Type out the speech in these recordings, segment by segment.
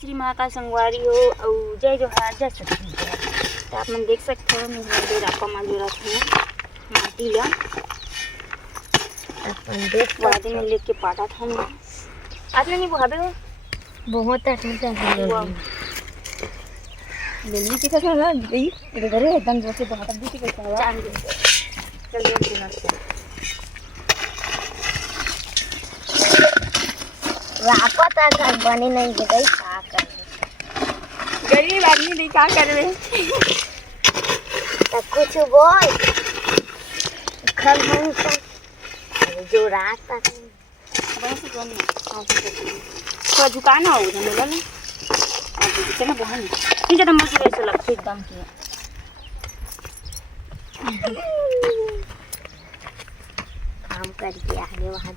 श्री महाकाल संगवारी हो और जय जोहार जय छत्तीसगढ़। तो आप मन देख सकते हो मैं दे रापा माजूरत हूँ माटी ला अपन देख वादे में लेके पाटा था मैं आज नहीं बुहाबे हो बहुत अच्छा है लेली के साथ ना गई इधर है एकदम जोर से बहुत भी के साथ चांद चल जोर से ना रापा था बने नहीं गई का कर गरीब आदमी नहीं क्या करवे तो कुछ बोल खल हम जो रात तक बस जोन तो झुकाना हो ना मिला ना अब चला बहन इन ज्यादा मजे ऐसे लगते एकदम के काम करके आगे वहां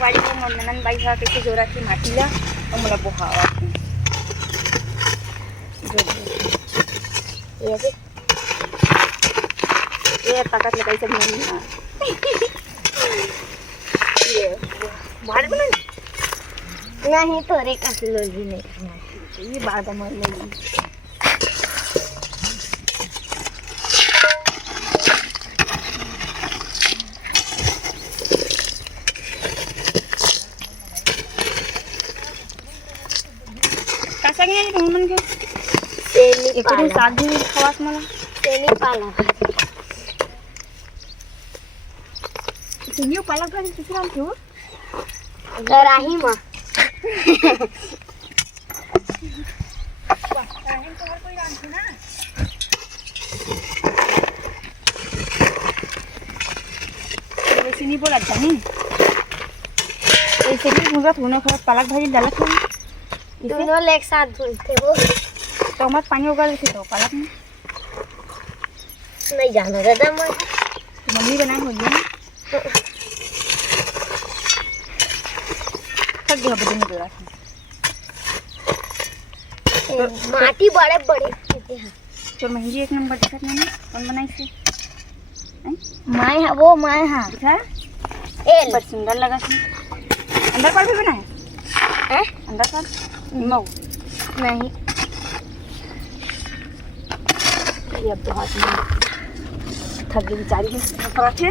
वाली को ननन बाई हा कैसे जोरा की माटी ला और मोला बोहावा ये ताकत लगाई सब नहीं हां ये मार बना नहीं तोरे का लोजी नहीं खाना ये बाद में लगी नहीं तुम मन के सेली पाला साग भी खवास मला सेली पाला सेली पाला भाजी दूसरा क्यों कराही मां कराही तो हर कोई रांधती ना वैसे नहीं बोला था नहीं ऐसे भी मुझे थोड़ा थोड़ा पालक भाजी डाला था दोनों एक साथ धुलते हो तो मत पानी उगाल थे तो पालक में नहीं जाना दादा मैं मम्मी बनाई होगी ना सब जगह बदलने दे रहा था माटी बड़े बड़े हैं तो मेहंदी एक नंबर दिखत नहीं कौन बनाई से माय है वो माय है दिखा ए बड़ सुंदर लगा थी अंदर पर भी बनाया हैं अंदर पर नो नहीं ये अब तो हाथ में थक गई बेचारी है पराठे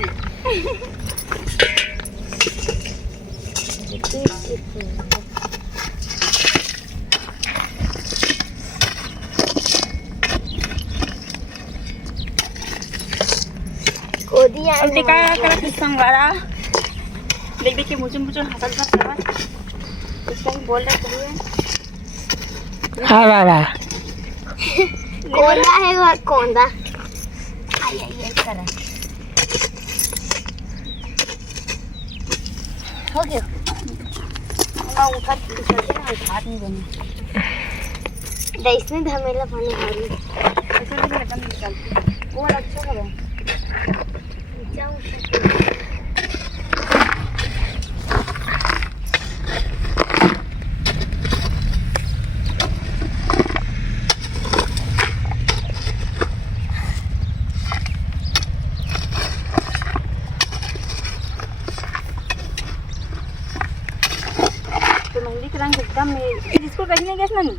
को दिया अब देखा करा किस संगवारा देख देख के मुझे हंसल था इसका ही बोल रहा है हाँ बाबा कोंदा है वो कोंदा आई आई करा हो गया ना उठा चलते ना हाथ नहीं बने इसने धमेला पानी भरी ऐसे भी लगन निकलती वो अच्छा करो जाऊं मेहंदी के रंग एकदम इसको कहीं नहीं गया नहीं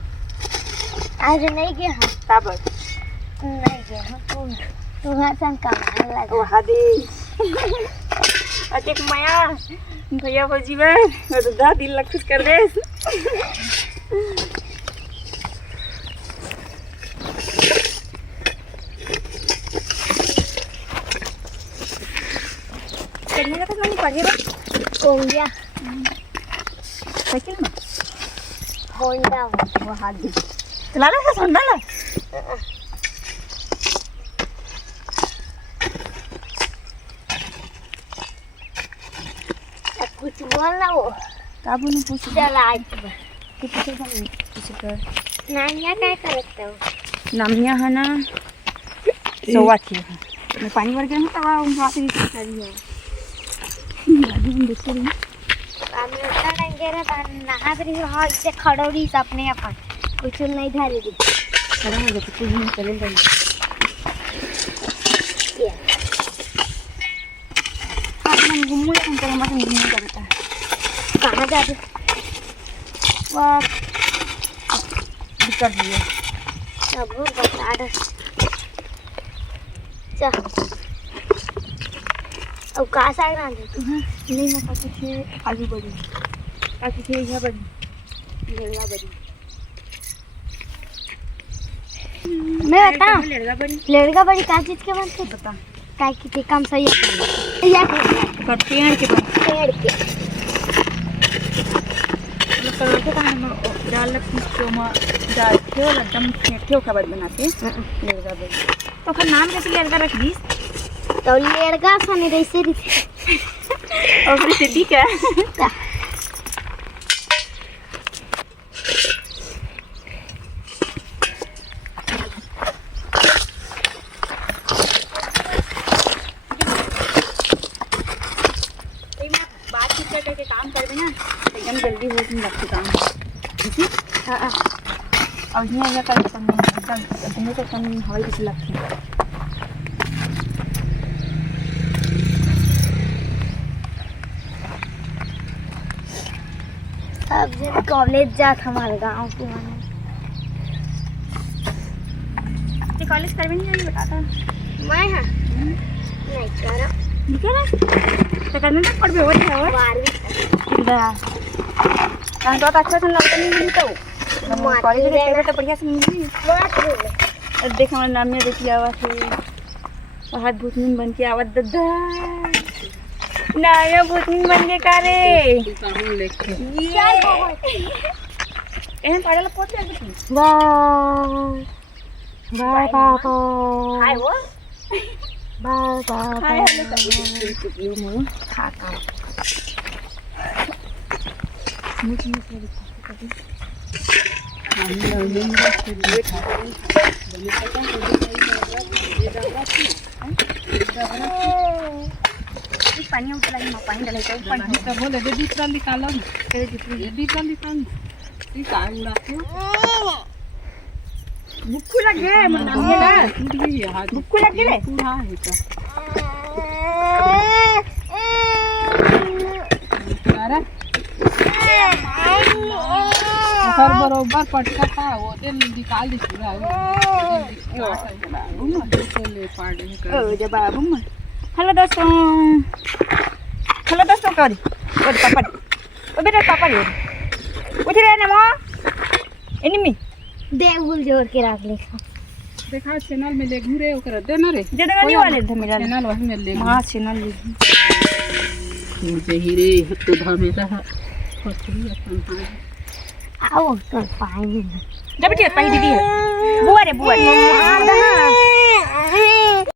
आज नहीं गया हाँ ताबर नहीं गया हाँ तुम्हारे संग कमाने लगा वहाँ दे अचेक माया भैया हो जीवन तो दा दिल लग खुश कर दे चढ़ने का तो नहीं पड़ेगा कौन गया साइकिल में होंडा वो हाथ दे चला ले होंडा ला कुछ बोलना वो काबू नहीं पूछ चल आज कि पूछे कुछ कर नानिया क्या करते हो नामिया है ना सोवा थी मैं पानी भर गया तब वहाँ से करी है हम देखते रहे हम लगे रे नहा रही हो इससे खड़ोड़ी अपने अपन कुछ नहीं धारी खड़ा हो जाते कुछ नहीं चले जाएंगे जा दे वाह दिक्कत है अब बता दे चा अब का साग रांधे नहीं हो पाती थे आलू बड़ी पाती थे यह बड़ी लेड़गा बड़ी मैं बताऊं लेड़गा बड़ी लड़का बड़ी का चीज के बनते बता काय की ते काम सही है या पर पेड़ के बन पेड़ के कलर के काम डाल तो में डाल क्यों एकदम क्यों खबर बनाते लेड़गा बड़ी तो फिर नाम कैसे लेड़गा रख दी तो लड़का सने जैसे री और फिर सिद्धि क्या के काम कर ना एकदम जल्दी हो लगते काम हां और यहाँ कर एकदम तो कम हवा किसी लगती अब जब कॉलेज जात हमारे गांव के माने कॉलेज कर भी नहीं जानी बताता मैं हां नहीं करा निकल तो करने तक पड़ भी हो रहा है 12वीं इधर कान तो अच्छा से लगता नहीं मिली तो कॉलेज के टेबल तो बढ़िया से मिली अब देख हमारा नाम में देखी आवाज है हाथ भूतनी बन के आवाज दद्दा नाया भूतनी बन के का रे ये एहन पागल पोत ले बेटी वाह वाह बाबा हाय वो बाबा हाय हले तो यू मो खा का मुझे नहीं कभी पानी उतला ही पानी डाले तो पानी तो बोले दे दूसरा निकालो ये दूसरा निकाल ये का उड़ाते भूख लगे मन नाम ना ये हाथ भूख लगे रे पूरा है तो अरे सर बरोबर पटका था वो दे निकाल दी पूरा ले पाड़े ओ जब बाबू हेलो दोस्तों कर ओ पापा ओ बेटा पापा रे उठ रहे ना मां एनिमी देवुल जोड़ के रख ले देखा चैनल में ले घूरे ओकर दे ना रे जे दगानी वाले थे मेरा चैनल वही में ले हां चैनल ले मुझे हीरे तो धमे रहा पथरी अपन हां आओ तो पानी जब बेटी पाई दीदी है बुआ रे बुआ